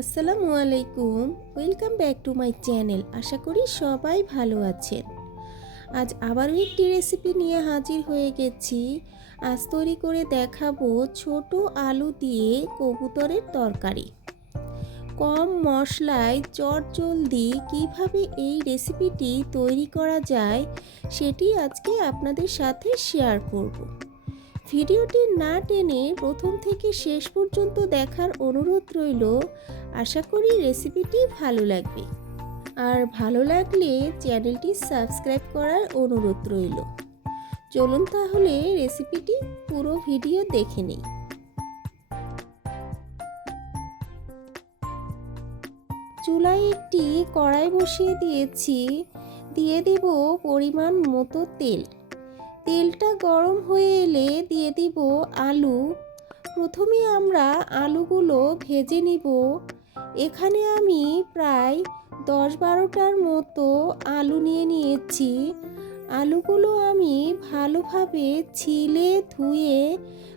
আসসালামু আলাইকুম। Welcome back to my channel আশা করি সবাই ভালো আছেন। আজ আবারও একটি রেসিপি নিয়ে হাজির হয়ে গেছি। আজ তৈরি করে দেখাবো ছোট আলু দিয়ে কবুতরের তরকারি। কম মশলায় চটজলদি কীভাবে এই রেসিপিটি তৈরি করা যায়, সেটি আজকে আপনাদের সাথে শেয়ার করব। ভিডিওটি না টেনে প্রথম থেকে শেষ পর্যন্ত দেখার অনুরোধ রইল। আশা করি রেসিপিটি ভালো লাগবে। আর ভালো লাগলে চ্যানেলটি সাবস্ক্রাইব করার অনুরোধ রইল। চলুন তাহলে রেসিপিটি পুরো ভিডিও দেখে নিই। চুলায় একটি কড়াই বসিয়ে দিয়েছি। দিয়ে দেব পরিমাণ মতো তেল। তেলটা গরম হয়ে এলে দিয়ে দিব আলু। প্রথমে আমরা আলুগুলো ভেজে নিব। এখানে আমি প্রায় দশ বারোটার মতো আলু নিয়ে নিয়েছি। আলুগুলো আমি ভালোভাবে ছিলে ধুয়ে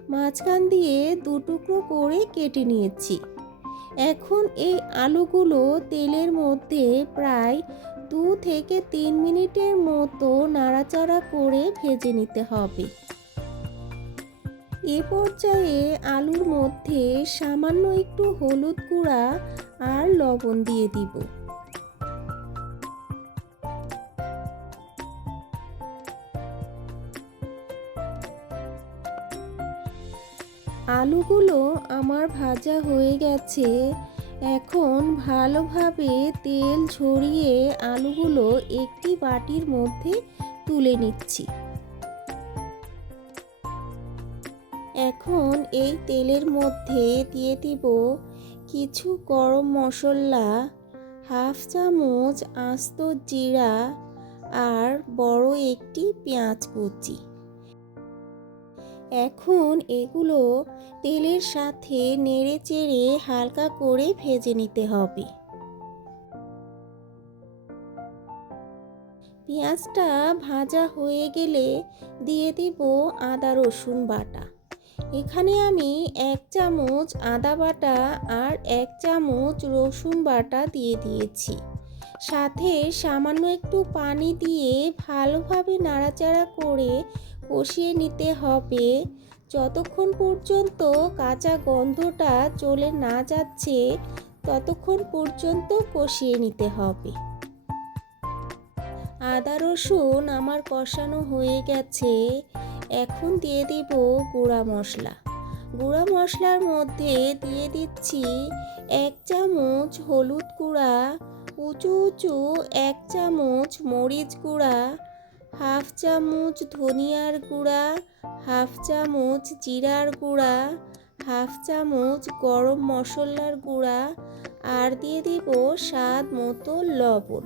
মাঝখান দিয়ে দু টুকরো করে কেটে নিয়েছি। এখন এই আলুগুলো তেলের মধ্যে প্রায় দু থেকে তিন মিনিটের মতো নাড়াচাড়া করে ভেজে নিতে হবে। এ পর্যায়ে আলুর মধ্যে সামান্য একটু হলুদ গুঁড়া আর লবণ দিয়ে দিব। আলুগুলো আমার ভাজা হয়ে গেছে। এখন ভালোভাবে তেল ঝরিয়ে আলুগুলো একটি বাটির মধ্যে তুলে নিচ্ছি। এখন এই তেলের মধ্যে দিয়ে দিব কিছু গরম মশলা, হাফ চামচ আস্ত জিরা আর বড় একটি পেঁয়াজ কুচি। এখন এগুলো তেলের সাথে নেড়ে চেড়ে হালকা করে ভেজে নিতে হবে। পেঁয়াজটা ভাজা হয়ে গেলে দিয়ে দিব আদা রসুন বাটা। এখানে আমি এক চামচ আদা বাটা আর এক চামচ রসুন বাটা দিয়ে দিয়েছি। সাথে সামান্য একটু পানি দিয়ে ভালোভাবে নাড়াচাড়া করে কষিয়ে নিতে হবে। যতক্ষণ পর্যন্ত কাঁচা গন্ধটা চলে না যাচ্ছে, ততক্ষণ পর্যন্ত কষিয়ে নিতে হবে। আদা রসুন আমার কষানো হয়ে গেছে। এখন দিয়ে দিব গুঁড়া মশলা। গুঁড়া মশলার মধ্যে দিয়ে দিচ্ছি এক চামচ হলুদ গুঁড়া উঁচু উঁচু এক চামচ মরিচ গুঁড়া, হাফ চামচ ধনিয়ার গুঁড়া, হাফ চামচ জিরার গুঁড়া, হাফ চামচ গরম মশলার গুঁড়া আর দিয়ে দিব স্বাদ মতো লবণ।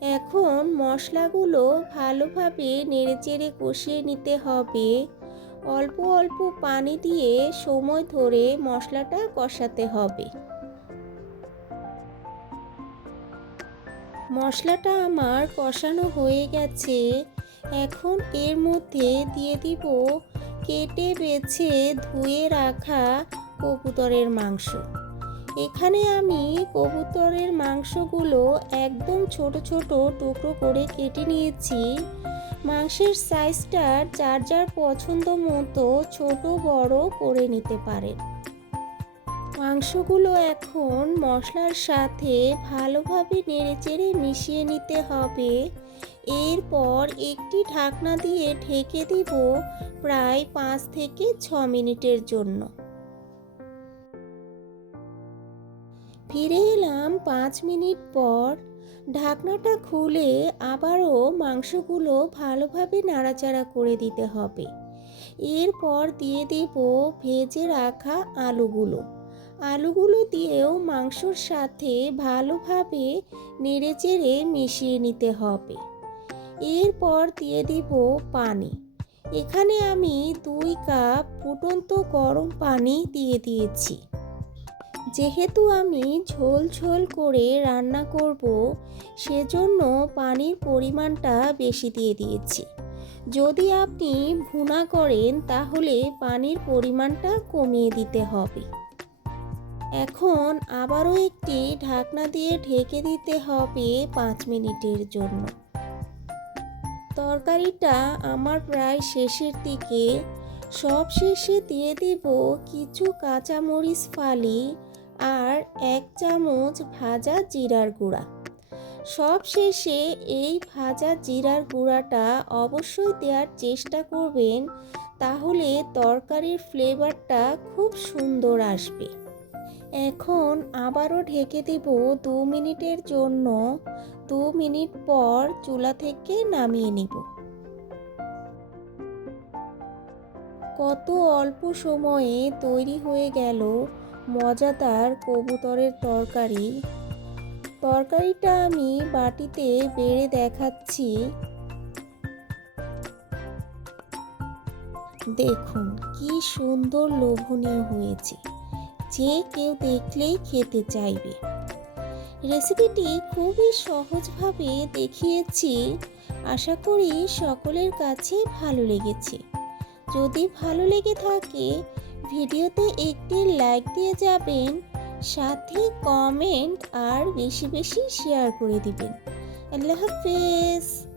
এখন মশলাগুলো ভালোভাবে নেড়েচেড়ে কষিয়ে নিতে হবে। অল্প অল্প পানি দিয়ে সময় ধরে মশলাটা কষাতে হবে। মশলাটা আমার কষানো হয়ে গেছে। এখন এর মধ্যে দিয়ে দিব কেটে বেছে ধুয়ে রাখা কবুতরের মাংস। এখানে আমি কবুতরের মাংসগুলো একদম ছোট ছোট টুকরো করে কেটে নিয়েছি। মাংসের সাইজটা যার যার পছন্দ মতো ছোট বড় করে নিতে পারেন। মাংসগুলো এখন মশলার সাথে ভালোভাবে নেড়েচেড়ে মিশিয়ে নিতে হবে। এরপর একটি ঢাকনা দিয়ে ঢেকে দিব প্রায় পাঁচ থেকে ছ মিনিটের জন্য। ফিরে এলাম পাঁচ মিনিট পর। ঢাকনাটা খুলে আবারও মাংসগুলো ভালোভাবে নাড়াচাড়া করে দিতে হবে। এরপর দিয়ে দেব ভেজে রাখা আলুগুলো। আলুগুলো দিয়েও মাংসর সাথে ভালোভাবে নেড়েচেড়ে মিশিয়ে নিতে হবে। এরপর দিয়ে দিব পানি। এখানে আমি দুই কাপ ফুটন্ত গরম পানি দিয়ে দিয়েছি। যেহেতু আমি ঝোল ঝোল করে রান্না করব, সেজন্য পানির পরিমাণটা বেশি দিয়ে দিয়েছি। যদি আপনি ভুনা করেন, তাহলে পানির পরিমাণটা কমিয়ে দিতে হবে। এখন আবারও একটি ঢাকনা দিয়ে ঢেকে দিতে হবে পাঁচ মিনিটের জন্য। তরকারিটা আমার প্রায় শেষের দিকে। সব শেষে দিয়ে দিব কিছু কাঁচামরিচ ফালি আর এক চামচ ভাজা জিরার গুঁড়া। সব শেষে এই ভাজা জিরার গুঁড়াটা অবশ্যই দেওয়ার চেষ্টা করবেন, তাহলে তরকারির ফ্লেভারটা খুব সুন্দর আসবে। এখন আবারও ঢেকে দেব দু মিনিটের জন্য। দু মিনিট পর চুলা থেকে নামিয়ে নিব। কত অল্প সময়ে তৈরি হয়ে গেল মজাদার কবুতরের তরকারি। তরকারিটা আমি বাটিতে বেড়ে দেখাচ্ছি। দেখুন, কি সুন্দর লোভনীয় হয়েছে। যে কেউ দেখলেই খেতে চাইবে। রেসিপিটি খুবই সহজভাবে দেখিয়েছি। আশা করি সকলের কাছে ভালো লেগেছে। যদি ভালো লেগে থাকে, ভিডিওতে একটি লাইক দিয়ে যাবেন, সাথে কমেন্ট আর বেশি বেশি শেয়ার করে দিবেন। আল্লাহ হাফেজ!